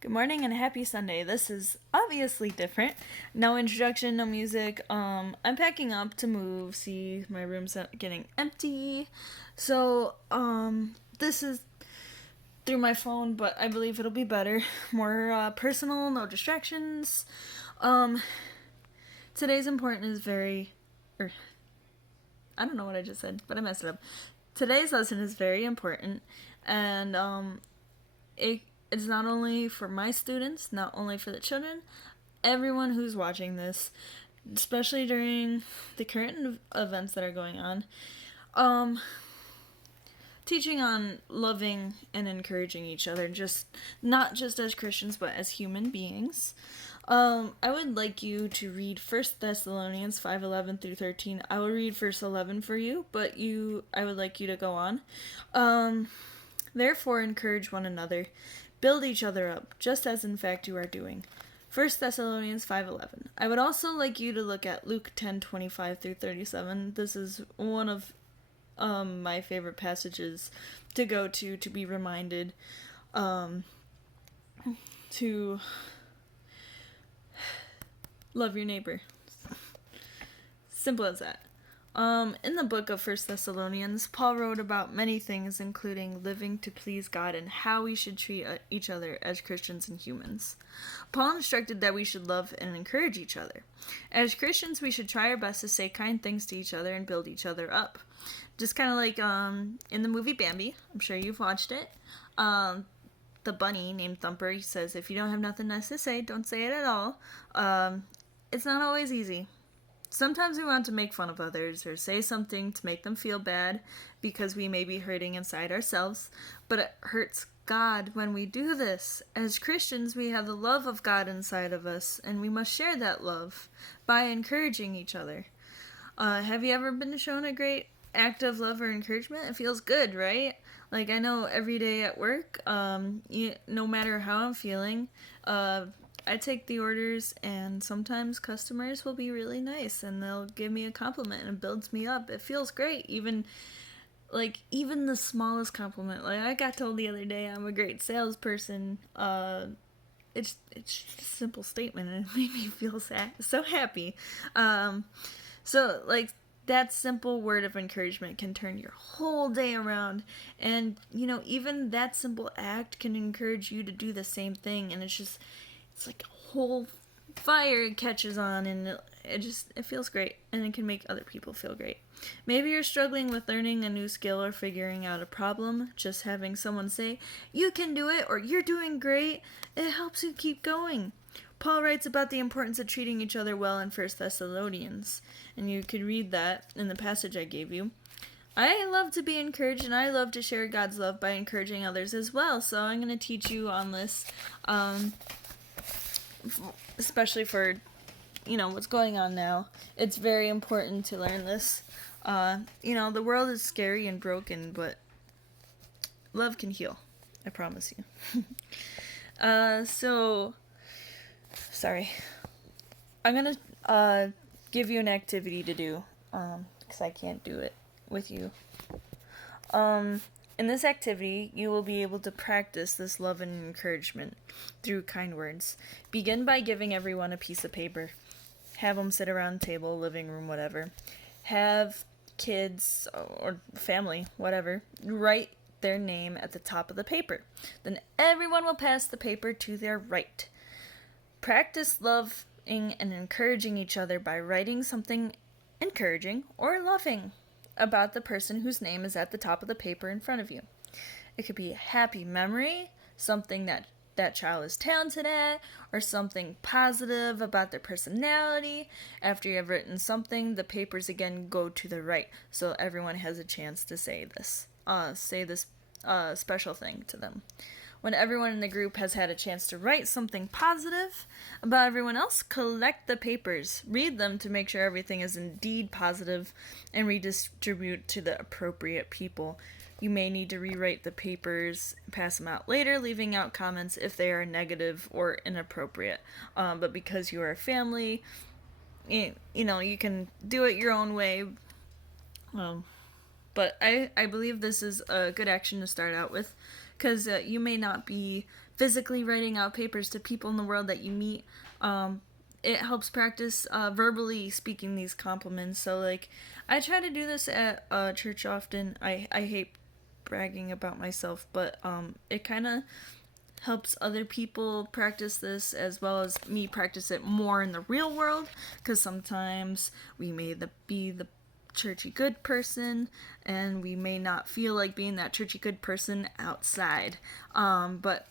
Good morning and happy Sunday. This is obviously different. No introduction, no music. I'm packing up to move. See, my room's getting empty. So, this is through my phone, but I believe it'll be better. More personal, no distractions. Um, Today's important is I don't know what I just said, but I messed it up. Today's lesson is very important, and it's not only for my students, not only for the children, everyone who's watching this, especially during the current events that are going on. Um, Teaching on loving and encouraging each other, just not just as Christians, but as human beings. I would like you to read 1 Thessalonians 5:11 through 13. I will read verse 11 for you, but I would like you to go on. Therefore, encourage one another, build each other up, just as in fact you are doing. 1 Thessalonians 5:11. I would also like you to look at Luke 10:25 through 37. This is one of my favorite passages to go to be reminded to love your neighbor. Simple as that. In the book of 1 Thessalonians, Paul wrote about many things, including living to please God and how we should treat each other as Christians and humans. Paul instructed that we should love and encourage each other. As Christians, we should try our best to say kind things to each other and build each other up. Just kind of like in the movie Bambi. I'm sure you've watched it. The bunny named Thumper, he says, if you don't have nothing nice to say, don't say it at all. It's not always easy. Sometimes we want to make fun of others or say something to make them feel bad because we may be hurting inside ourselves, but it hurts God when we do this. As Christians, we have the love of God inside of us, and we must share that love by encouraging each other. Have you ever been shown a great act of love or encouragement? It feels good, right? Like, I know every day at work, no matter how I'm feeling, I take the orders, and sometimes customers will be really nice and they'll give me a compliment and it builds me up. It feels great. Even the smallest compliment. Like, I got told the other day I'm a great salesperson. It's just a simple statement and it made me feel so happy. So that simple word of encouragement can turn your whole day around, and even that simple act can encourage you to do the same thing, and it's like a whole fire catches on, and it feels great, and it can make other people feel great. Maybe you're struggling with learning a new skill or figuring out a problem. Just having someone say, "You can do it," or "You're doing great," it helps you keep going. Paul writes about the importance of treating each other well in 1 Thessalonians, and you can read that in the passage I gave you. I love to be encouraged, and I love to share God's love by encouraging others as well, so I'm going to teach you on this, especially for, what's going on now. It's very important to learn this. The world is scary and broken, but love can heal. I promise you. Sorry. I'm going to give you an activity to do, because I can't do it with you. In this activity, you will be able to practice this love and encouragement through kind words. Begin by giving everyone a piece of paper. Have them sit around the table, living room, whatever. Have kids or family, whatever, write their name at the top of the paper. Then everyone will pass the paper to their right. Practice loving and encouraging each other by writing something encouraging or loving about the person whose name is at the top of the paper in front of you. It could be a happy memory, something that child is talented at, or something positive about their personality. After you have written something, the papers again go to the right, so everyone has a chance to say this special thing to them. When everyone in the group has had a chance to write something positive about everyone else, collect the papers, read them to make sure everything is indeed positive, and redistribute to the appropriate people. You may need to rewrite the papers, pass them out later, leaving out comments if they are negative or inappropriate. But because you are a family, you can do it your own way. But I believe this is a good action to start out with, because you may not be physically writing out papers to people in the world that you meet. It helps practice verbally speaking these compliments. So, like, I try to do this at church often. I hate bragging about myself, but it kind of helps other people practice this as well as me practice it more in the real world, because sometimes we may be the churchy good person and we may not feel like being that churchy good person outside. But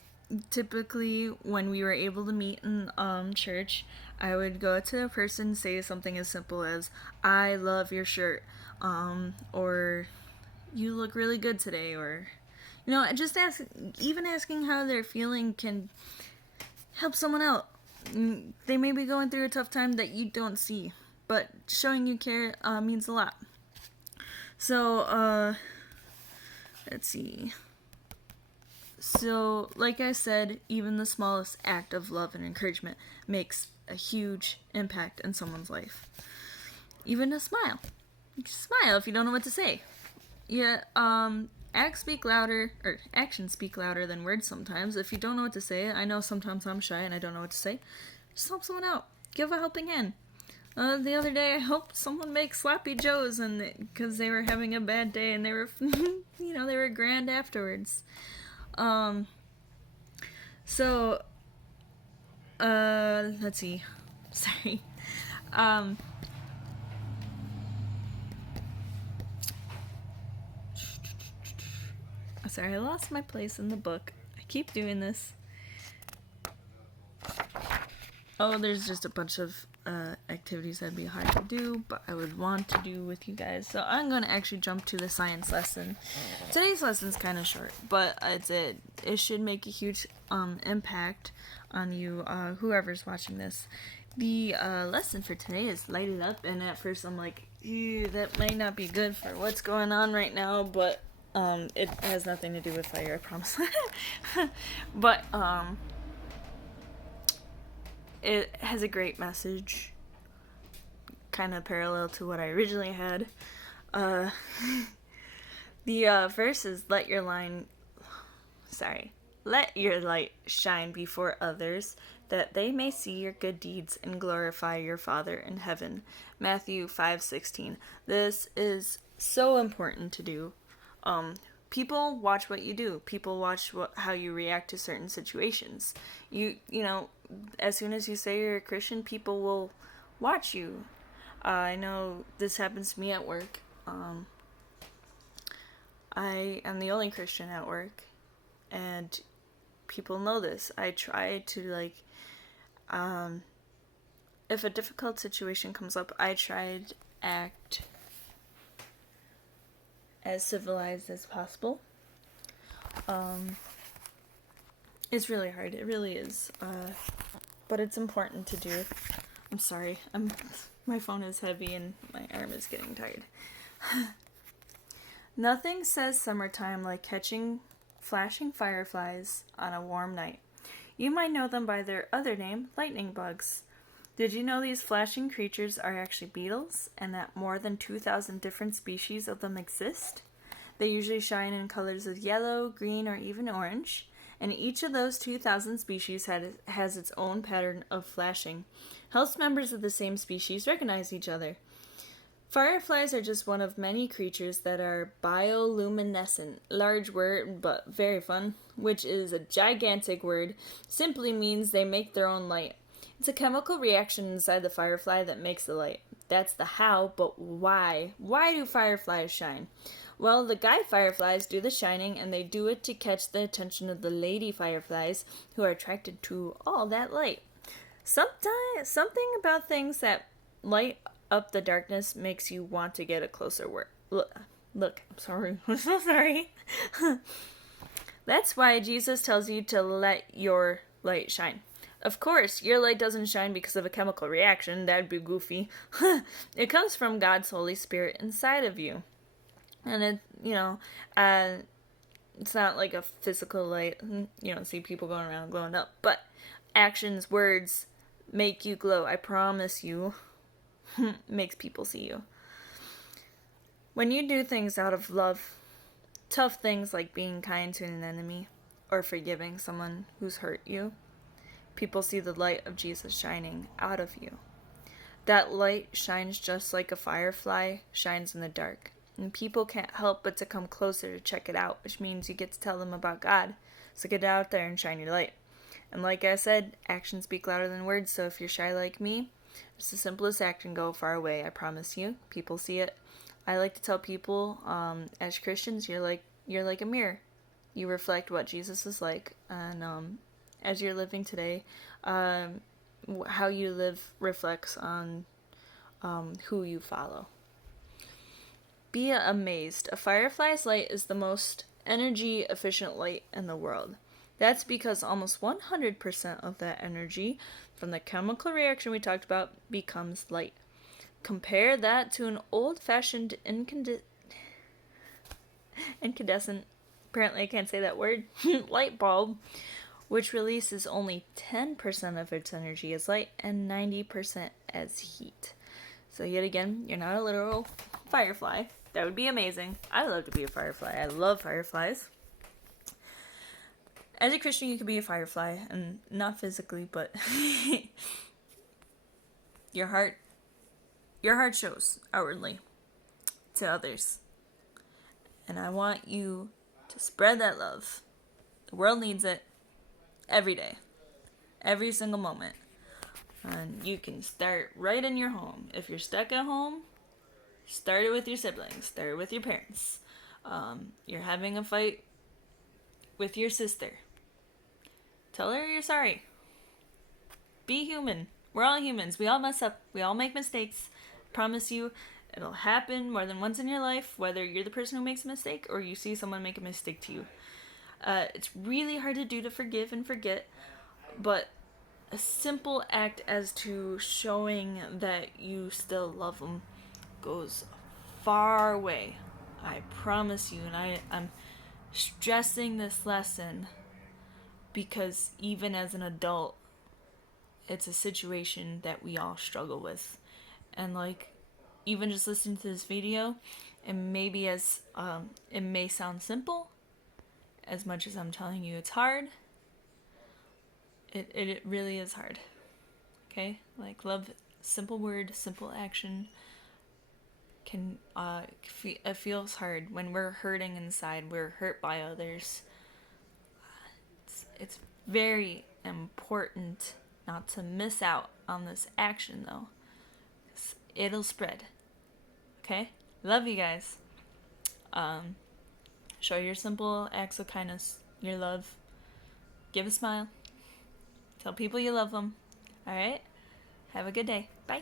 typically when we were able to meet in church, I would go to a person, say something as simple as, "I love your shirt," or "You look really good today," or just asking how they're feeling can help someone out. They may be going through a tough time that you don't see, but showing you care means a lot. So, let's see. So, like I said, even the smallest act of love and encouragement makes a huge impact in someone's life. Even a smile. You can smile if you don't know what to say. Yeah, actions speak louder than words sometimes. If you don't know what to say, I know sometimes I'm shy and I don't know what to say. Just help someone out. Give a helping hand. The other day, I helped someone make sloppy joes, and because they were having a bad day, and they were, they were grand afterwards. So, let's see. Sorry. Sorry, I lost my place in the book. I keep doing this. Oh, there's just a bunch of activities that'd be hard to do, but I would want to do with you guys. So I'm going to actually jump to the science lesson. Today's lesson's kind of short, but it should make a huge impact on you, whoever's watching this. The lesson for today is light it up, and at first I'm like, ew, that might not be good for what's going on right now, but it has nothing to do with fire, I promise. But it has a great message, kind of parallel to what I originally had. The verse is, let your light shine before others, that they may see your good deeds and glorify your Father in heaven. Matthew 5:16. This is so important to do. People watch what you do. People watch how you react to certain situations. You know, as soon as you say you're a Christian, people will watch you. I know this happens to me at work. I am the only Christian at work, and people know this. I try to, if a difficult situation comes up, I try to act as civilized as possible. It's really hard. It really is. But it's important to do. I'm sorry. My phone is heavy and my arm is getting tired. Nothing says summertime like catching flashing fireflies on a warm night. You might know them by their other name, lightning bugs. Did you know these flashing creatures are actually beetles, and that more than 2,000 different species of them exist? They usually shine in colors of yellow, green, or even orange, and each of those 2,000 species has its own pattern of flashing. Helps members of the same species recognize each other. Fireflies are just one of many creatures that are bioluminescent, large word but very fun, which is a gigantic word, simply means they make their own light. It's a chemical reaction inside the firefly that makes the light. That's the how, but why? Why do fireflies shine? Well, the guy fireflies do the shining, and they do it to catch the attention of the lady fireflies, who are attracted to all that light. Something about things that light up the darkness makes you want to get a closer look. I'm sorry. I'm so sorry. That's why Jesus tells you to let your light shine. Of course, your light doesn't shine because of a chemical reaction. That'd be goofy. It comes from God's Holy Spirit inside of you. And it's not like a physical light. You don't see people going around glowing up. But actions, words make you glow. I promise you. Makes people see you. When you do things out of love, tough things like being kind to an enemy, or forgiving someone who's hurt you, people see the light of Jesus shining out of you. That light shines just like a firefly shines in the dark. And people can't help but to come closer to check it out, which means you get to tell them about God. So get out there and shine your light. And like I said, actions speak louder than words, so if you're shy like me, just the simplest act can go far away, I promise you. People see it. I like to tell people, as Christians, you're like a mirror. You reflect what Jesus is like, and as you're living today, how you live reflects on who you follow. Be amazed. A firefly's light is the most energy efficient light in the world. That's because almost 100% of that energy from the chemical reaction we talked about becomes light. Compare that to an old-fashioned incandescent, apparently I can't say that word, light bulb, which releases only 10% of its energy as light and 90% as heat. So yet again, you're not a literal firefly. That would be amazing. I'd love to be a firefly. I love fireflies. As a Christian, you can be a firefly, and not physically, but your heart shows outwardly to others. And I want you to spread that love. The world needs it every day, every single moment. And you can start right in your home. If you're stuck at home, start it with your siblings. Start it with your parents. You're having a fight with your sister. Tell her you're sorry. Be human. We're all humans. We all mess up. We all make mistakes. Promise you, it'll happen more than once in your life, whether you're the person who makes a mistake or you see someone make a mistake to you. It's really hard to do, to forgive and forget, but a simple act as to showing that you still love them goes far away. I promise you, and I'm stressing this lesson because even as an adult, it's a situation that we all struggle with. And like, even just listening to this video, and maybe as it may sound simple, as much as I'm telling you it's hard, it really is hard. Okay? Like, love, simple word, simple action can it feels hard when we're hurting inside, we're hurt by others. It's very important not to miss out on this action, though. It'll spread. Okay? Love you guys. Show your simple acts of kindness, your love. Give a smile. Tell people you love them. Alright? Have a good day. Bye.